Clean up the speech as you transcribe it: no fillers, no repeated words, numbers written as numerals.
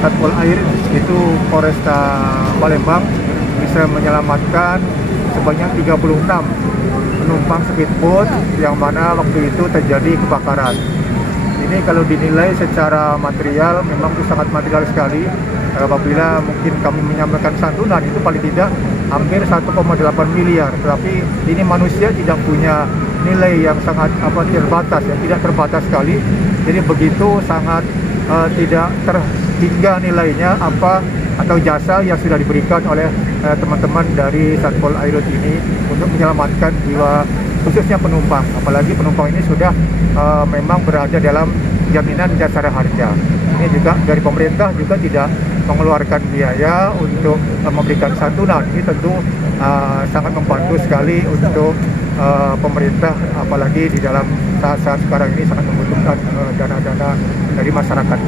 Satpol Air itu Polresta Palembang bisa menyelamatkan sebanyak 36 penumpang speedboat yang mana waktu itu terjadi kebakaran. Ini kalau dinilai secara material memang itu sangat material sekali. Apabila mungkin kami menyampaikan santunan itu paling tidak hampir 1,8 miliar. Tetapi ini manusia tidak punya nilai yang sangat terbatas, ya, tidak terbatas sekali. Jadi begitu sangat tidak terhingga nilainya atau jasa yang sudah diberikan oleh teman-teman dari Satpol Airut ini untuk menyelamatkan jiwa khususnya penumpang, apalagi penumpang ini sudah memang berada dalam jaminan jasara harja. Ini juga dari pemerintah juga tidak mengeluarkan biaya untuk memberikan santunan. Ini tentu sangat membantu sekali untuk pemerintah, apalagi di dalam saat-saat sekarang ini sangat membutuhkan dana-dana dari masyarakat.